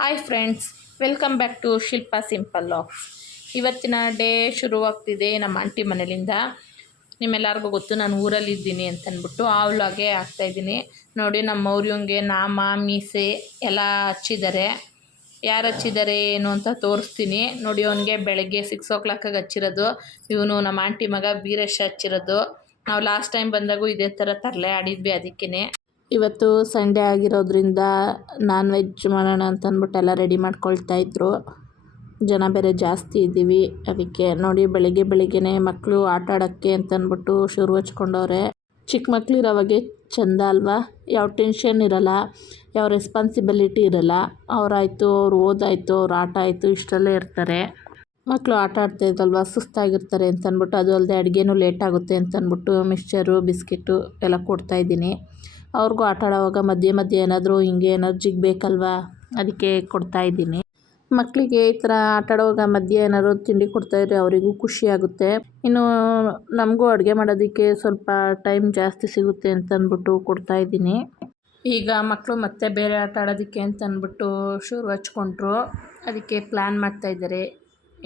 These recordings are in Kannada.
Hi friends, welcome back to Shilpa simple logs. ಇವತ್ತಿನ ಡೇ ಶುರುವಾಗ್ತಿದೆ ನಮ್ಮ ಆಂಟಿ ಮನೆಯಿಂದ. ನಿಮ್ಮೆಲ್ಲರಿಗೂ ಗೊತ್ತು ನಾನು ಊರಲ್ಲಿದ್ದೀನಿ ಅಂತಂದ್ಬಿಟ್ಟು ಆ ವ್ಲಾಗೆ ಹಾಕ್ತಾಯಿದ್ದೀನಿ. ನೋಡಿ ನಮ್ಮ ಮೌರ್ಯಂಗೆ ನಾಮ ಮೀಸೆ ಎಲ್ಲ ಹಚ್ಚಿದ್ದಾರೆ. ಯಾರು ಹಚ್ಚಿದ್ದಾರೆ ಏನು ಅಂತ ತೋರಿಸ್ತೀನಿ. ನೋಡಿ, ಅವನಿಗೆ ಬೆಳಗ್ಗೆ 6 o'clock ಹಚ್ಚಿರೋದು. ಇವನು ನಮ್ಮ ಆಂಟಿ ಮಗ ವೀರೇಶ್ ಹಚ್ಚಿರೋದು. ನಾವು ಲಾಸ್ಟ್ ಟೈಮ್ ಬಂದಾಗೂ ಇದೇ ಥರ ತರಲೆ ಆಡಿದ್ವಿ. ಅದಕ್ಕೇ ಇವತ್ತು ಸಂಡೇ ಆಗಿರೋದ್ರಿಂದ ನಾನ್ ವೆಜ್ ಮಾಡೋಣ ಅಂತಂದ್ಬಿಟ್ಟು ಎಲ್ಲ ರೆಡಿ ಮಾಡ್ಕೊಳ್ತಾಯಿದ್ರು. ಜನ ಬೇರೆ ಜಾಸ್ತಿ ಇದ್ದೀವಿ. ಅದಕ್ಕೆ ನೋಡಿ, ಬೆಳಿಗ್ಗೆನೇ ಮಕ್ಕಳು ಆಟ ಆಡೋಕ್ಕೆ ಅಂತಂದ್ಬಿಟ್ಟು ಶುರು ಹಚ್ಕೊಂಡವ್ರೆ. ಚಿಕ್ಕ ಮಕ್ಕಳಿರೋವಾಗೆ ಚೆಂದ ಅಲ್ವಾ? ಯಾವ ಟೆನ್ಷನ್ ಇರೋಲ್ಲ, ಯಾವ ರೆಸ್ಪಾನ್ಸಿಬಿಲಿಟಿ ಇರೋಲ್ಲ. ಅವರಾಯಿತು, ಅವ್ರು ಓದಾಯಿತು, ಅವ್ರ ಆಟ ಆಯಿತು, ಇಷ್ಟರಲ್ಲೇ ಇರ್ತಾರೆ. ಮಕ್ಕಳು ಆಟ ಆಡ್ತಾಯಿದ್ದಲ್ವ, ಸುಸ್ತಾಗಿರ್ತಾರೆ ಅಂತಂದ್ಬಿಟ್ಟು, ಅದು ಅಲ್ಲದೆ ಅಡುಗೆನೂ ಲೇಟ್ ಆಗುತ್ತೆ ಅಂತಂದ್ಬಿಟ್ಟು ಮಿಕ್ಸ್ಚರು ಬಿಸ್ಕೆಟು ಎಲ್ಲ ಕೊಡ್ತಾಯಿದ್ದೀನಿ. ಅವ್ರಿಗೂ ಆಟ ಆಡೋವಾಗ ಮಧ್ಯೆ ಏನಾದರೂ ಹಿಂಗೆ ಎನರ್ಜಿಗೆ ಬೇಕಲ್ವಾ, ಅದಕ್ಕೆ ಕೊಡ್ತಾಯಿದ್ದೀನಿ. ಮಕ್ಕಳಿಗೆ ಈ ಥರ ಆಟ ಆಡುವಾಗ ಮಧ್ಯೆ ಏನಾದ್ರು ತಿಂಡಿ ಕೊಡ್ತಾಯಿದ್ರೆ ಅವರಿಗೂ ಖುಷಿಯಾಗುತ್ತೆ. ಇನ್ನು ನಮಗೂ ಅಡುಗೆ ಮಾಡೋದಕ್ಕೆ ಸ್ವಲ್ಪ ಟೈಮ್ ಜಾಸ್ತಿ ಸಿಗುತ್ತೆ ಅಂತಂದ್ಬಿಟ್ಟು ಕೊಡ್ತಾಯಿದ್ದೀನಿ. ಈಗ ಮಕ್ಕಳು ಮತ್ತೆ ಬೇರೆ ಆಟ ಆಡೋದಕ್ಕೆ ಅಂತಂದ್ಬಿಟ್ಟು ಶುರು ಹಚ್ಕೊಂಡ್ರು. ಅದಕ್ಕೆ ಪ್ಲ್ಯಾನ್ ಮಾಡ್ತಾಯಿದ್ದಾರೆ,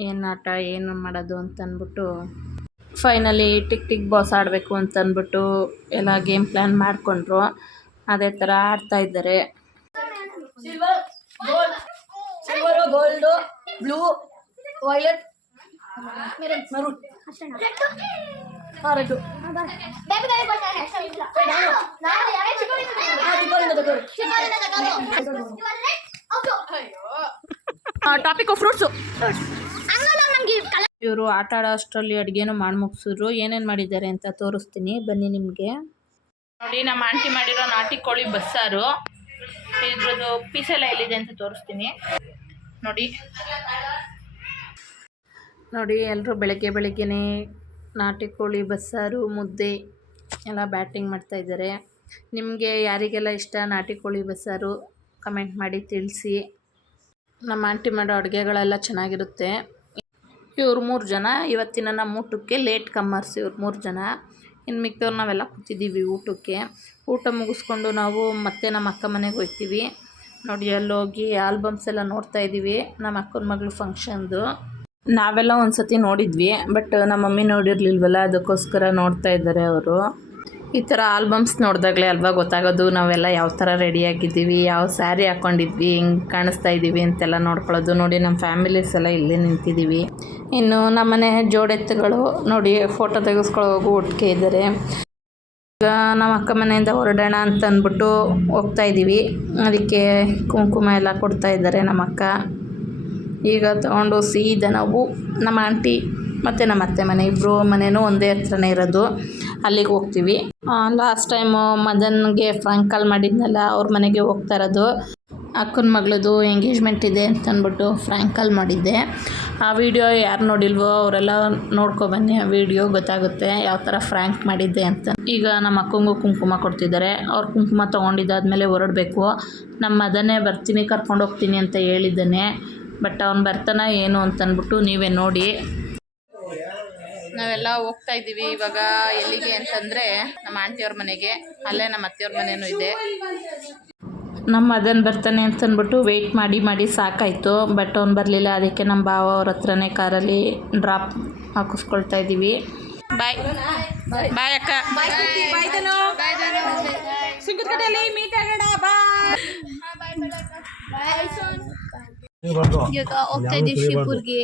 ಏನು ಆಟ ಏನು ಮಾಡೋದು ಅಂತಂದ್ಬಿಟ್ಟು. ಫೈನಲಿ ಟಿಕ್ ಬಾಸ್ ಆಡಬೇಕು ಅಂತಂದ್ಬಿಟ್ಟು ಎಲ್ಲ ಗೇಮ್ ಪ್ಲ್ಯಾನ್ ಮಾಡಿಕೊಂಡ್ರು. ಅದೇ ಥರ ಆಡ್ತಾಯಿದ್ದಾರೆ. Silver, gold, blue, violet, maroon, red. Topic fruits. ಇವರು ಆಟ ಆಡೋ ಅಷ್ಟರಲ್ಲಿ ಅಡುಗೆನೂ ಮಾಡಿ ಮುಗಿಸಿದ್ರು. ಏನೇನು ಮಾಡಿದ್ದಾರೆ ಅಂತ ತೋರಿಸ್ತೀನಿ ಬನ್ನಿ ನಿಮಗೆ. ನೋಡಿ, ನಮ್ಮ ಆಂಟಿ ಮಾಡಿರೋ ನಾಟಿ ಕೋಳಿ ಬಸ್ಸಾರು. ಇದ್ರದ್ದು ಪೀಸೆಲ್ಲ ಎಲ್ಲಿದೆ ಅಂತ ತೋರಿಸ್ತೀನಿ. ನೋಡಿ ಎಲ್ಲರೂ ಬೆಳಗ್ಗೆನೇ ನಾಟಿ ಕೋಳಿ ಬಸ್ಸಾರು ಮುದ್ದೆ ಎಲ್ಲ ಬ್ಯಾಟಿಂಗ್ ಮಾಡ್ತಾಯಿದ್ದಾರೆ. ನಿಮಗೆ ಯಾರಿಗೆಲ್ಲ ಇಷ್ಟ ನಾಟಿ ಕೋಳಿ ಬಸ್ಸಾರು ಕಮೆಂಟ್ ಮಾಡಿ ತಿಳಿಸಿ. ನಮ್ಮ ಆಂಟಿ ಮಾಡೋ ಅಡುಗೆಗಳೆಲ್ಲ ಚೆನ್ನಾಗಿರುತ್ತೆ. ಇವ್ರು 3 ಜನ ಇವತ್ತಿನ ನಮ್ಮ ಊಟಕ್ಕೆ ಲೇಟ್ ಕಮ್ಮರ್ಸ್. ಇವ್ರು 3 ಜನ. ಇನ್ನು ಮಿಕ್ಕವ್ರು ನಾವೆಲ್ಲ ಕೂತಿದ್ದೀವಿ ಊಟಕ್ಕೆ. ಊಟ ಮುಗಿಸ್ಕೊಂಡು ನಾವು ಮತ್ತೆ ನಮ್ಮ ಅಕ್ಕ ಮನೆಗೆ ಹೋಗ್ತೀವಿ. ನೋಡಿ, ಅಲ್ಲೋಗಿ ಆಲ್ಬಮ್ಸ್ ಎಲ್ಲ ನೋಡ್ತಾಯಿದ್ದೀವಿ. ನಮ್ಮ ಅಕ್ಕನ ಮಗಳು ಫಂಕ್ಷನ್ದು ನಾವೆಲ್ಲ ಒಂದು ಸತಿ ನೋಡಿದ್ವಿ, ಬಟ್ ನಮ್ಮ ಮಮ್ಮಿ ನೋಡಿರಲಿಲ್ವಲ್ಲ, ಅದಕ್ಕೋಸ್ಕರ ನೋಡ್ತಾ ಇದ್ದಾರೆ ಅವರು. ಈ ಥರ ಆಲ್ಬಮ್ಸ್ ನೋಡಿದಾಗಲೇ ಅಲ್ವಾ ಗೊತ್ತಾಗೋದು ನಾವೆಲ್ಲ ಯಾವ ಥರ ರೆಡಿಯಾಗಿದ್ದೀವಿ, ಯಾವ ಸ್ಯಾರಿ ಹಾಕ್ಕೊಂಡಿದ್ವಿ, ಹಿಂಗೆ ಕಾಣಿಸ್ತಾ ಇದ್ದೀವಿ ಅಂತೆಲ್ಲ ನೋಡ್ಕೊಳ್ಳೋದು. ನೋಡಿ, ನಮ್ಮ ಫ್ಯಾಮಿಲೀಸ್ ಎಲ್ಲ ಇಲ್ಲೇ ನಿಂತಿದ್ದೀವಿ. ಇನ್ನು ನಮ್ಮನೆ ಜೋಡೆತ್ತುಗಳು ನೋಡಿ ಫೋಟೋ ತೆಗೆಸ್ಕೊಳ್ಳೋವಾಗೂ ಒಟ್ಟಿಗೆ ಇದ್ದಾರೆ. ಈಗ ನಮ್ಮ ಅಕ್ಕ ಮನೆಯಿಂದ ಹೊರಡೋಣ ಅಂತ ಅಂದ್ಬಿಟ್ಟು ಹೋಗ್ತಾ ಇದ್ದೀವಿ. ಅದಕ್ಕೆ ಕುಂಕುಮ ಎಲ್ಲ ಕೊಡ್ತಾ ಇದ್ದಾರೆ ನಮ್ಮ ಅಕ್ಕ. ಈಗ ತೊಗೊಂಡು ಸೀದಾ ನಾವು ನಮ್ಮ ಆಂಟಿ ಮತ್ತು ನಮ್ಮ ಅತ್ತೆ ಮನೆ ಇಬ್ಬರು ಮನೆಯೂ ಒಂದೇ ಹತ್ರನೇ ಇರೋದು, ಅಲ್ಲಿಗೆ ಹೋಗ್ತೀವಿ. ಲಾಸ್ಟ್ ಟೈಮು ಮದನ್ಗೆ ಫ್ರಾಂಕ್ ಕಾಲ್ ಮಾಡಿದ್ನಲ್ಲ, ಅವ್ರ ಮನೆಗೆ ಹೋಗ್ತಾ ಇರೋದು. ಅಕ್ಕನ ಮಗಳದು ಎಂಗೇಜ್ಮೆಂಟ್ ಇದೆ ಅಂತಂದ್ಬಿಟ್ಟು ಫ್ರಾಂಕ್ ಕಾಲ್ ಮಾಡಿದ್ದೆ. ಆ ವಿಡಿಯೋ ಯಾರು ನೋಡಿಲ್ವೋ ಅವರೆಲ್ಲ ನೋಡ್ಕೊಬನ್ನಿ. ಆ ವಿಡಿಯೋ ಗೊತ್ತಾಗುತ್ತೆ ಯಾವ ಥರ ಫ್ರಾಂಕ್ ಮಾಡಿದ್ದೆ ಅಂತ. ಈಗ ನಮ್ಮ ಅಕ್ಕಂಗೂ ಕುಂಕುಮ ಕೊಡ್ತಿದ್ದಾರೆ. ಅವ್ರು ಕುಂಕುಮ ತೊಗೊಂಡಿದ್ದಾದ್ಮೇಲೆ ಹೊರಡಬೇಕು. ನಮ್ಮ ಮದನೇ ಬರ್ತೀನಿ ಕರ್ಕೊಂಡು ಹೋಗ್ತೀನಿ ಅಂತ ಹೇಳಿದ್ದಾನೆ, ಬಟ್ ಅವ್ನು ಬರ್ತಾನ ಏನು ಅಂತಂದ್ಬಿಟ್ಟು ನೀವೇ ನೋಡಿ. ನಾವೆಲ್ಲ ಹೋಗ್ತಾ ಇದ್ದೀವಿ ಇವಾಗ. ಎಲ್ಲಿಗೆ ಅಂತಂದರೆ ನಮ್ಮ ಆಂಟಿಯವ್ರ ಮನೆಗೆ. ಅಲ್ಲೇ ನಮ್ಮ ಅತ್ತೆಯವ್ರ ಮನೆಯೂ ಇದೆ. ನಮ್ಮ ಮದನ್ ಬರ್ತಾನೆ ಅಂತಂದ್ಬಿಟ್ಟು ವೆಯ್ಟ್ ಮಾಡಿ ಸಾಕಾಯಿತು, ಬಟ್ ಅವ್ನು ಬರಲಿಲ್ಲ. ಅದಕ್ಕೆ ನಮ್ಮ ಭಾವ ಅವ್ರ ಹತ್ರನೇ ಕಾರಲ್ಲಿ ಡ್ರಾಪ್ ಹಾಕಿಸ್ಕೊಳ್ತಾ ಇದ್ದೀವಿ. ಬಾಯ್ ಬಾಯ್ ಅಕ್ಕ. ಸುಂಕದಕಟ್ಟೆಯಲ್ಲಿ ಮೀಟ್ ಆಗೋಣ. ಈಗ ಹೋಗ್ತಾ ಇದ್ದೀವಿ ಶಿವಪುರ್ಗೆ.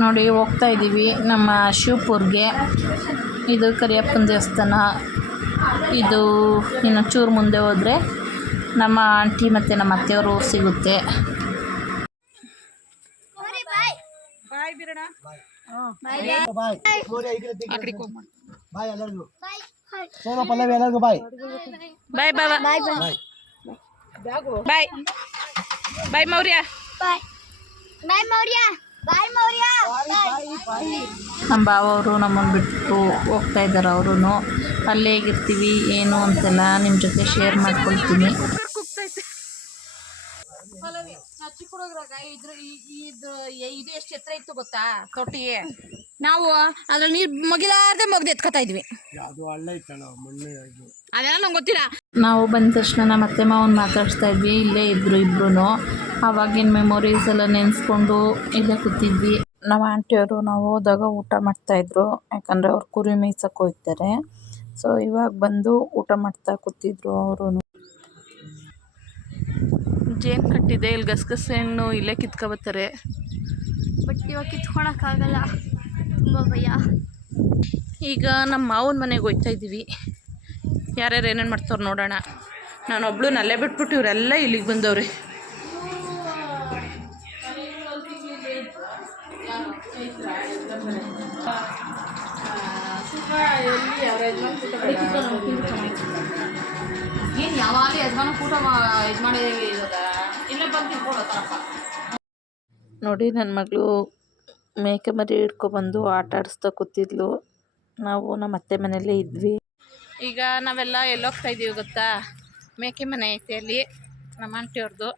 ನೋಡಿ, ಹೋಗ್ತಾ ಇದ್ದೀವಿ ನಮ್ಮ ಶಿವಪುರ್ಗೆ. ಇದು ಕರಿಯಪ್ಪನ ದೇವಸ್ಥಾನ. ಇದು ಇನ್ನು ಚೂರು ಮುಂದೆ ಹೋದರೆ ನಮ್ಮ ಆಂಟಿ ಮತ್ತು ನಮ್ಮ ಅತ್ತೆಯವರು ಸಿಗುತ್ತೆ. ಬಾಯ್ ಬಾಬಾ. ಬಾಯ್ ಬಾಯ್ ಮೌರ್ಯ. ನಮ್ಮ ಭಾವ ಅವರು ನಮ್ಮನ್ನು ಬಿಟ್ಟು ಹೋಗ್ತಾ ಇದ್ದಾರೆ. ಅವರು ಅಲ್ಲೇ ಹೇಗಿರ್ತೀವಿ ಏನು ಅಂತೆಲ್ಲ ನಿಮ್ಮ ಜೊತೆ ಶೇರ್ ಮಾಡ್ಕೊಳ್ತೀನಿ. ಚಿಕ್ಕ ಹುಡುಗರಾಗ ಇದು ಎಷ್ಟು ಎತ್ತರ ಇತ್ತು ಗೊತ್ತಾ ತೊಟ್ಟಿ? ನಾವು ಅದ್ರಲ್ಲಿ ನೀರು ಮಗಿಲಾರ್ದೆ ಮಗ್ದು ಎತ್ಕೊತಾ ಇದ್ವಿ. ಅದು ಹಳ್ಳ ಇತ್ತಲ್ಲ ಮಣ್ಣು ಇದು. ಅದೆಲ್ಲ ನಂಗೆ ಗೊತ್ತಿಲ್ಲ. ನಾವು ಬಂದ ತಕ್ಷಣ ನಮ್ಮ ಅತ್ತೆ ಮಾವನ ಮಾತಾಡಿಸ್ತಾ ಇದ್ವಿ, ಇಲ್ಲೇ ಇದ್ದರು ಇಬ್ಬರೂ. ಆವಾಗಿನ ಮೆಮೊರೀಸ್ ಎಲ್ಲ ನೆನೆಸ್ಕೊಂಡು ಇಲ್ಲೇ ಕೂತಿದ್ವಿ. ನಮ್ಮ ಆಂಟಿಯವರು ನಾವು ಹೋದಾಗ ಊಟ ಮಾಡ್ತಾಯಿದ್ರು, ಯಾಕಂದರೆ ಅವ್ರು ಕುರಿ ಮೇಯ್ಸಕ್ಕೆ ಹೋಗ್ತಾರೆ. ಸೊ ಇವಾಗ ಬಂದು ಊಟ ಮಾಡ್ತಾ ಕೂತಿದ್ರು ಅವರು. ಜೇನು ಕಟ್ಟಿದೆ, ಇಲ್ಲಿ ಗಸಗಸೆ ಹಣ್ಣು ಇಲ್ಲೇ ಕಿತ್ಕೊಬತ್ತಾರೆ. ಬಟ್ ಇವಾಗ ಕಿತ್ಕೊಳಕ್ಕಾಗಲ್ಲ, ತುಂಬ ಭಯ. ಈಗ ನಮ್ಮ ಮಾವನ ಮನೆಗೆ ಹೋಗ್ತಾ ಇದ್ದೀವಿ. ಯಾರ್ಯಾರು ಏನೇನು ಮಾಡ್ತಾವ್ರು ನೋಡೋಣ. ನಾನೊಬ್ಳು ನಲ್ಲೇ ಬಿಟ್ಬಿಟ್ಟು ಇವರೆಲ್ಲ ಇಲ್ಲಿಗೆ ಬಂದವ್ರೆ. ಏನು ಯಾವಾಗ ಯಜಮಾನ ಊಟ ಇದು ಮಾಡಿ ಇಲ್ಲೇ ಬಂದು ತಿಳ್ಕೊಡತ್ತಾರಪ್ಪ. ನೋಡಿ ನನ್ನ ಮಗಳು ಮೇಕೆ ಮರಿ ಹಿಡ್ಕೊಬಂದು ಆಟ ಆಡಿಸ್ತಾ ಕೂತಿದ್ಲು. ನಾವು ನಮ್ಮ ಅತ್ತೆ ಮನೆಯಲ್ಲೇ ಇದ್ವಿ. ಈಗ ನಾವೆಲ್ಲ ಎಲ್ಲೋಗ್ತಾ ಇದ್ದೀವಿ ಗೊತ್ತಾ? ಮೇಕೆ ಮನೆ ಐತೆ ಅಲ್ಲಿ, ನಮ್ಮ ಆಂಟಿಯವ್ರದ್ದು.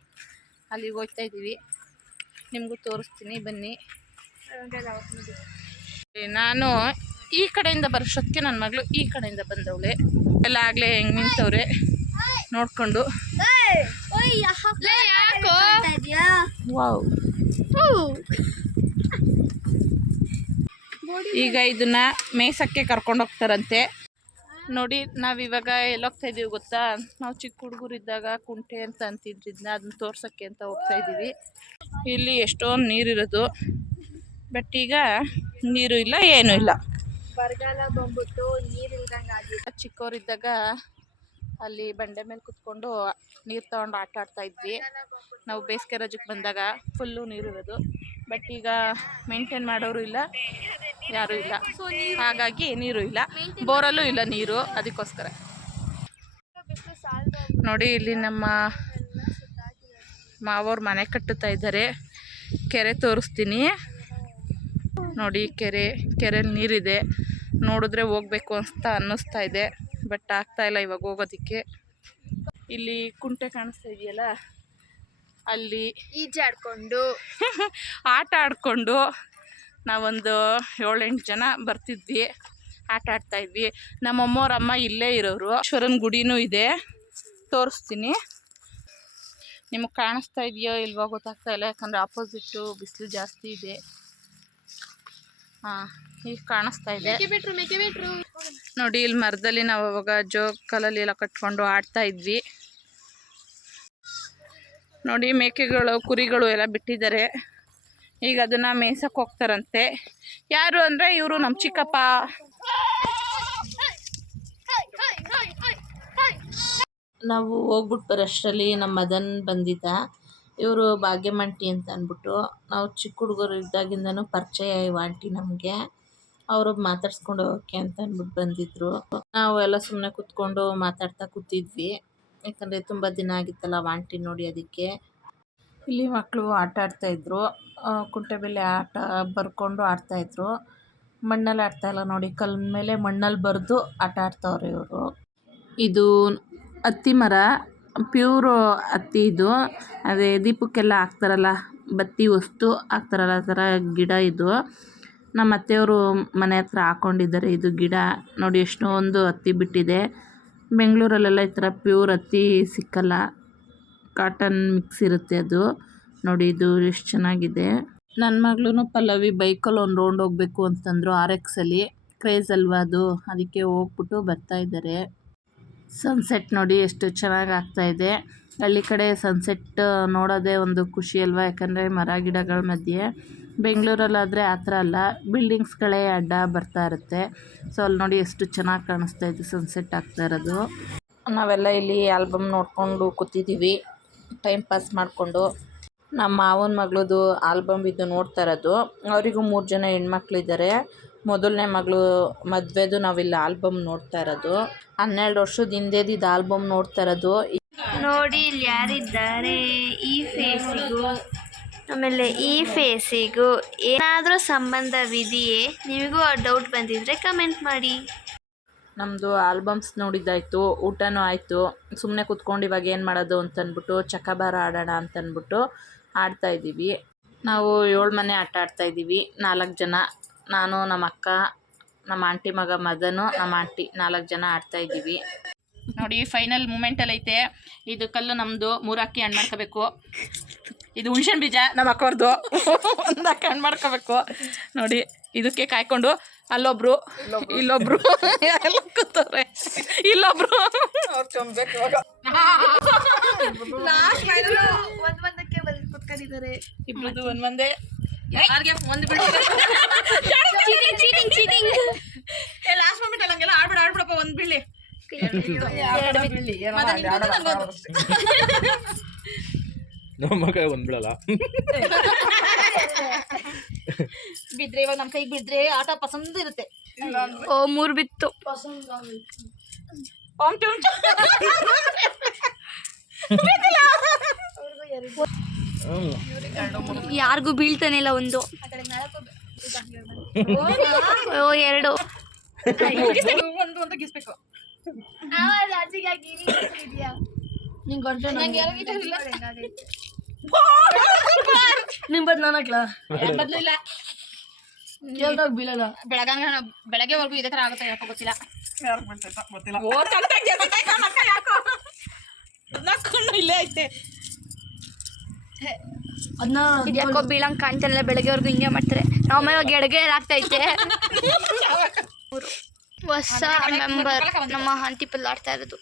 ಅಲ್ಲಿಗೆ ಹೋಗ್ತಾ ಇದ್ದೀವಿ, ನಿಮಗೂ ತೋರಿಸ್ತೀನಿ ಬನ್ನಿ. ನಾನು ಈ ಕಡೆಯಿಂದ ಬರೋಷ್ಟೊತ್ತಿಗೆ ನನ್ನ ಮಗಳು ಈ ಕಡೆಯಿಂದ ಬಂದವಳೆ. ಎಲ್ಲ ಆಗಲೇ ಹೆಂಗೆ ನಿಂತವ್ರೆ ನೋಡಿಕೊಂಡು. ವಾವ್, ಈಗ ಇದನ್ನ ಮೇಯ್ಸಕ್ಕೆ ಕರ್ಕೊಂಡು ಹೋಗ್ತಾರಂತೆ. ನೋಡಿ ನಾವಿವಾಗ ಎಲ್ಲೋಗ್ತಾ ಇದ್ದೀವಿ ಗೊತ್ತಾ? ನಾವು ಚಿಕ್ಕ ಹುಡುಗರಿದ್ದಾಗ ಕುಂಟೆ ಅಂತ ಅಂತಿದ್ರಿಂದ ಅದನ್ನ ತೋರ್ಸೋಕ್ಕೆ ಅಂತ ಹೋಗ್ತಾ ಇದ್ದೀವಿ. ಇಲ್ಲಿ ಎಷ್ಟೊಂದು ನೀರಿರೋದು, ಬಟ್ ಈಗ ನೀರು ಇಲ್ಲ, ಏನೂ ಇಲ್ಲ. ಬರಗಾಲ ಬಂದ್ಬಿಟ್ಟು ನೀರಿಲ್ದಂಗೆ ಆಗಿದೆ. ಚಿಕ್ಕವರಿದ್ದಾಗ ಅಲ್ಲಿ ಬಂಡೆ ಮೇಲೆ ಕುತ್ಕೊಂಡು ನೀರು ತೊಗೊಂಡು ಆಟ ಆಡ್ತಾ ಇದ್ವಿ. ನಾವು ಬೇಸಿಗೆ ರಜಕ್ಕೆ ಬಂದಾಗ ಫುಲ್ಲು ನೀರಿರೋದು. ಬಟ್ ಈಗ ಮೇಂಟೈನ್ ಮಾಡೋರು ಇಲ್ಲ, ಯಾರೂ ಇಲ್ಲ, ಹಾಗಾಗಿ ನೀರು ಇಲ್ಲ. ಬೋರಲ್ಲೂ ಇಲ್ಲ ನೀರು, ಅದಕ್ಕೋಸ್ಕರ. ನೋಡಿ ಇಲ್ಲಿ ನಮ್ಮ ಮಾವವ್ರ ಮನೆ ಕಟ್ಟುತ್ತಾ ಇದ್ದಾರೆ. ಕೆರೆ ತೋರಿಸ್ತೀನಿ ನೋಡಿ. ಕೆರೆಯಲ್ಲಿ ನೀರಿದೆ, ನೋಡಿದ್ರೆ ಹೋಗ್ಬೇಕು ಅಂತ ಅನ್ನಿಸ್ತಾ ಇದೆ, ಬಟ್ ಆಗ್ತಾ ಇಲ್ಲ ಇವಾಗ ಹೋಗೋದಕ್ಕೆ. ಇಲ್ಲಿ ಕುಂಟೆ ಕಾಣಿಸ್ತಾ ಇದೆಯಲ್ಲ, ಅಲ್ಲಿ ಈಜಾಡ್ಕೊಂಡು ಆಟ ಆಡಿಕೊಂಡು ನಾವೊಂದು 7-8 ಜನ ಬರ್ತಿದ್ವಿ, ಆಟ ಆಡ್ತಾಯಿದ್ವಿ. ನಮ್ಮಮ್ಮವ್ರ ಅಮ್ಮ ಇಲ್ಲೇ ಇರೋರು. ಈಶ್ವರನ ಗುಡಿನೂ ಇದೆ, ತೋರಿಸ್ತೀನಿ. ನಿಮಗೆ ಕಾಣಿಸ್ತಾ ಇದೆಯೋ ಇಲ್ವೋ ಗೊತ್ತಾಗ್ತಾ ಇಲ್ಲ, ಯಾಕಂದರೆ ಆಪೋಸಿಟ್ಟು ಬಿಸಿಲು ಜಾಸ್ತಿ ಇದೆ. ಹಾಂ, ಈಗ ಕಾಣಿಸ್ತಾ ಇದೆ ನೋಡಿ. ಇಲ್ಲಿ ಮರದಲ್ಲಿ ನಾವು ಅವಾಗ ಜೋಕಾಲಲ್ಲಿ ಎಲ್ಲ ಕಟ್ಕೊಂಡು ಆಡ್ತಾ ಇದ್ವಿ. ನೋಡಿ ಮೇಕೆಗಳು ಕುರಿಗಳು ಎಲ್ಲ ಬಿಟ್ಟಿದ್ದಾರೆ. ಈಗ ಅದನ್ನು ಮೇಯ್ಸಕ್ಕೆ ಹೋಗ್ತಾರಂತೆ. ಯಾರು ಅಂದರೆ ಇವರು ನಮ್ಮ ಚಿಕ್ಕಪ್ಪ. ನಾವು ಹೋಗ್ಬಿಟ್ಟು ಬರೋಷ್ಟರಲ್ಲಿ ನಮ್ಮ ಮದನ್ ಬಂದಿದ್ದ. ಇವರು ಭಾಗ್ಯಮಂಟಿ ಅಂತ ಅಂದ್ಬಿಟ್ಟು, ನಾವು ಚಿಕ್ಕ ಹುಡುಗರು ಇದ್ದಾಗಿಂದನೂ ಪರಿಚಯ ಇವ ಆಂಟಿ ನಮಗೆ. ಅವರು ಮಾತಾಡ್ಸ್ಕೊಂಡು ಹೋಗೋಕ್ಕೆ ಅಂತ ಅಂದ್ಬಿಟ್ಟು ಬಂದಿದ್ದರು. ನಾವು ಎಲ್ಲ ಸುಮ್ಮನೆ ಕೂತ್ಕೊಂಡು ಮಾತಾಡ್ತಾ ಕೂತಿದ್ವಿ, ಯಾಕಂದರೆ ತುಂಬ ದಿನ ಆಗಿತ್ತಲ್ಲ ಆಂಟಿ ನೋಡಿ, ಅದಕ್ಕೆ. ಇಲ್ಲಿ ಮಕ್ಕಳು ಆಟ ಆಡ್ತಾಯಿದ್ರು, ಕುಂಟೆಬಿಲ್ಲೆ ಆಟ ಬರ್ಕೊಂಡು ಆಡ್ತಾಯಿದ್ರು. ಮಣ್ಣಲ್ಲಿ ಆಡ್ತಾಯಿಲ್ಲ ನೋಡಿ, ಕಲ್ಲು ಮೇಲೆ ಮಣ್ಣಲ್ಲಿ ಬರೆದು ಆಟ ಆಡ್ತಾವ್ರೆ ಇವರು. ಇದು ಹತ್ತಿ ಮರ, ಪ್ಯೂರು ಹತ್ತಿ ಇದು. ಅದೇ ದೀಪಕ್ಕೆಲ್ಲ ಹಾಕ್ತಾರಲ್ಲ, ಬತ್ತಿ ವಸ್ತು ಹಾಕ್ತಾರಲ್ಲ, ಆ ಥರ ಗಿಡ ಇದು. ನಮ್ಮ ಅತ್ತೆಯವರು ಮನೆ ಹತ್ರ ಹಾಕ್ಕೊಂಡಿದ್ದಾರೆ ಇದು ಗಿಡ. ನೋಡಿ ಎಷ್ಟೊಂದು ಹತ್ತಿ ಬಿಟ್ಟಿದೆ. ಬೆಂಗಳೂರಲ್ಲೆಲ್ಲ ಈ ಥರ ಪ್ಯೂರ್ ಹತ್ತಿ ಸಿಕ್ಕಲ್ಲ, ಕಾಟನ್ ಮಿಕ್ಸ್ ಇರುತ್ತೆ ಅದು. ನೋಡಿ ಇದು ಎಷ್ಟು ಚೆನ್ನಾಗಿದೆ. ನನ್ನ ಮಗಳೂ ಪಲ್ಲವಿ ಬೈಕಲ್ಲಿ ಒಂದು ರೌಂಡ್ ಹೋಗಬೇಕು ಅಂತಂದರು, RX-ಅಲ್ಲಿ. ಕ್ರೇಜ್ ಅಲ್ವಾ ಅದು, ಅದಕ್ಕೆ ಹೋಗ್ಬಿಟ್ಟು ಬರ್ತಾಯಿದ್ದಾರೆ. ಸನ್ಸೆಟ್ ನೋಡಿ ಎಷ್ಟು ಚೆನ್ನಾಗಿ ಆಗ್ತಾಯಿದೆ. ಹಳ್ಳಿ ಕಡೆ ಸನ್ಸೆಟ್ ನೋಡೋದೇ ಒಂದು ಖುಷಿ ಅಲ್ವಾ, ಯಾಕಂದರೆ ಮರ ಗಿಡಗಳ ಮಧ್ಯೆ. ಬೆಂಗಳೂರಲ್ಲಾದರೆ ಆ ಥರ ಅಲ್ಲ, ಬಿಲ್ಡಿಂಗ್ಸ್ಗಳೇ ಅಡ್ಡ ಬರ್ತಾ ಇರುತ್ತೆ. ಸೊ ಅಲ್ಲಿ ನೋಡಿ ಎಷ್ಟು ಚೆನ್ನಾಗಿ ಕಾಣಿಸ್ತಾ ಇದೆ ಸನ್ಸೆಟ್ ಆಗ್ತಾ ಇರೋದು. ನಾವೆಲ್ಲ ಇಲ್ಲಿ ಆಲ್ಬಮ್ ನೋಡಿಕೊಂಡು ಕೂತಿದ್ದೀವಿ, ಟೈಮ್ ಪಾಸ್ ಮಾಡಿಕೊಂಡು. ನಮ್ಮ ಮಾವನ ಮಗಳದು ಆಲ್ಬಮ್ ಇದು ನೋಡ್ತಾ ಇರೋದು. ಅವರಿಗೂ 3 ಜನ ಹೆಣ್ಮಕ್ಳಿದ್ದಾರೆ. ಮೊದಲನೇ ಮಗಳು ಮದುವೆದು ನಾವಿಲ್ಲಿ ಆಲ್ಬಮ್ ನೋಡ್ತಾ ಇರೋದು. 12 ವರ್ಷದ ಹಿಂದೆದು ಇದು ಆಲ್ಬಮ್ ನೋಡ್ತಾ ಇರೋದು. ನೋಡಿ ಇಲ್ಲಿ ಯಾರಿದ್ದಾರೆ. ಈ ಫೇಸಿಗೂ ಆಮೇಲೆ ಈ ಫೇಸಿಗೂ ಏನಾದರೂ ಸಂಬಂಧವಿದೆಯೇ? ನಿಮಗೂ ಆ ಡೌಟ್ ಬಂದಿದ್ರೆ ಕಮೆಂಟ್ ಮಾಡಿ. ನಮ್ಮದು ಆಲ್ಬಮ್ಸ್ ನೋಡಿದ್ದಾಯಿತು, ಊಟನೂ ಆಯಿತು. ಸುಮ್ಮನೆ ಕೂತ್ಕೊಂಡು ಇವಾಗ ಏನು ಮಾಡೋದು ಅಂತಂದ್ಬಿಟ್ಟು ಚಕ್ಕಬಾರ ಆಡೋಣ ಅಂತಂದ್ಬಿಟ್ಟು ಆಡ್ತಾಯಿದ್ದೀವಿ. ನಾವು 7 ಮನೆ ಆಟ ಆಡ್ತಾಯಿದ್ದೀವಿ, 4 ಜನ. ನಾನು ನಮ್ಮ ಅಕ್ಕ ನಮ್ಮ ಆಂಟಿ ಮಗ ಮದನು ನಮ್ಮ ಆಂಟಿ 4 ಜನ ಆಡ್ತಾಯಿದ್ದೀವಿ ನೋಡಿ. ಫೈನಲ್ ಮೂಮೆಂಟಲ್ಲಿ ಐತೆ. ಇದು ಕಲ್ಲು ನಮ್ಮದು, 3 ಅಕ್ಕಿ ಹಣ್ಣು ಮಾಡ್ಕೋಬೇಕು. ಇದು ಹುಣ್ಸೆನ್ ಬೀಜ ನಮ್ಮ ಅಕ್ಕವ್ರದ್ದು, 1 ಅಕ್ಕಿ ಹಣ್ಣು ಮಾಡ್ಕೋಬೇಕು ನೋಡಿ. ಇದಕ್ಕೆ ಕಾಯ್ಕೊಂಡು ಅಲ್ಲೊಬ್ರು ಇಲ್ಲೊಬ್ರು ಎಲ್ಲ ಕೂತವ್ರೆ, ಇಲ್ಲೊಬ್ರು ಇಬ್ರದ್ದು ಒಂದೇ ಯಾರಿಗೆ ಒಂದು ಬಿಡು. ಲಾಸ್ಟ್ ಮೂಮೆಂಟ್ ಅಲ್ಲಿ ಹಂಗೆಲ್ಲ ಆಡ್ಬಿಡಪ್ಪ, ಒಂದು ಬೀಳಿ ನಮ್ಮ ಮಗ ಒಂದ್ ಬಿಡಲ್ಲ. ಬಿದ್ರೆ ಇವಾಗ ನಮ್ಮ ಕೈಗೆ ಬಿದ್ರೆ ಆಟ ಪಸಂದ್ ಇರುತ್ತೆ. ಓ 3 ಬಿತ್ತು. ಯಾರಿಗೂ ಬೀಳ್ತಾನೆ ಇಲ್ಲ ಒಂದು. ಓ 2 ಒಂದು ಗೀಸ್ಬೇಕು. ಬೆಳಗ್ಗೆವರೆಗೂ ಇದೇ ತರ ಆಗುತ್ತೆ, ಯಾಕೋ ಗೊತ್ತಿಲ್ಲ. ಇಲ್ಲೇ ಐತೆ ಯಾಕೋ ಬೀಳಂಗ್ ಕಾಣ್ತಾನಿಲ್ಲ. ಬೆಳಗ್ಗೆವರೆಗೂ ಹಿಂಗೆ ಮಾಡ್ತಾರೆ. ನಾವು ಇವಾಗ ಎಡಗೆ ಆಗ್ತೈತೆ. ಹೊಸ ಮೆಂಬರ್ ನಮ್ಮ ಆಂಟಿ ಪಲ್ ಆಡ್ತಾ ಇರೋದು.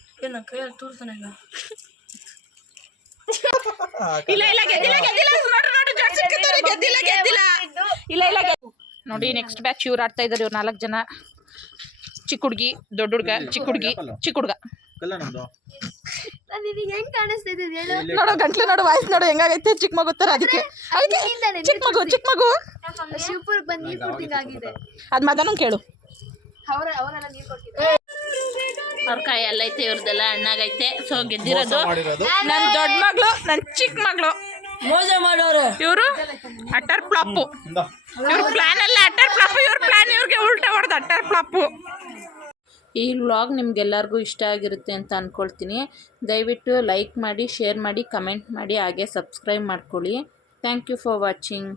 ನೋಡಿ ನೆಕ್ಸ್ಟ್ ಬ್ಯಾಚ್ ಇವ್ರು ಆಡ್ತಾ ಇದಾರೆ. ಇವ್ರು 4 ಜನ, ಚಿಕ್ಕ ಹುಡುಗಿ, ದೊಡ್ಡ ಹುಡುಗ, ಚಿಕ್ಕ ಹುಡುಗಿ, ಚಿಕ್ಕ ಹುಡುಗ. ನೋಡು ಗಂಟ್ಲು ನೋಡು, ವಾಯ್ಸ್ ನೋಡು ಹೆಂಗಾಗೈತೆ. ಚಿಕ್ಕ ಮಗು ತರ ಅದಕ್ಕೆ ಚಿಕ್ಕ ಮಗು ಶಿವಪುರಕ್ಕೆ ಬಂದು ನೀರು ಕೊಟ್ಟಿದ್ದಾಗಿದೆ. ಅದ್ ಮದನು ಕೇಳು. ಅವ್ರ ಕಾಯಿ ಎಲ್ಲ ಐತೆ, ಇವ್ರದೆಲ್ಲ ಹಣ್ಣಾಗೈತೆ. ಸೊ ಗೆದ್ದಿರೋದು ನನ್ನ ದೊಡ್ಡ ಮಗಳು, ನನ್ನ ಚಿಕ್ಕ ಮಗಳು. ಮೋಜೆ ಮಾಡೋರು ಇವರು ಅಟರ್ ಫ್ಲಾಪು. ಇವ್ರ ಪ್ಲಾನ್ ಎಲ್ಲ ಅಟರ್ ಫ್ಲಾಪು. ಇವ್ರ ಪ್ಲಾನ್ ಇವ್ರಿಗೆ ಉಲ್ಟಾ ಹೊಡೆದು ಅಟರ್ ಫ್ಲಾಪು. ಈ ವ್ಲಾಗ್ ನಿಮ್ಗೆಲ್ಲರಿಗೂ ಇಷ್ಟ ಆಗಿರುತ್ತೆ ಅಂತ ಅಂದ್ಕೊಳ್ತೀನಿ. ದಯವಿಟ್ಟು ಲೈಕ್ ಮಾಡಿ, ಶೇರ್ ಮಾಡಿ, ಕಮೆಂಟ್ ಮಾಡಿ, ಹಾಗೆ ಸಬ್ಸ್ಕ್ರೈಬ್ ಮಾಡ್ಕೊಳ್ಳಿ. Thank you for watching.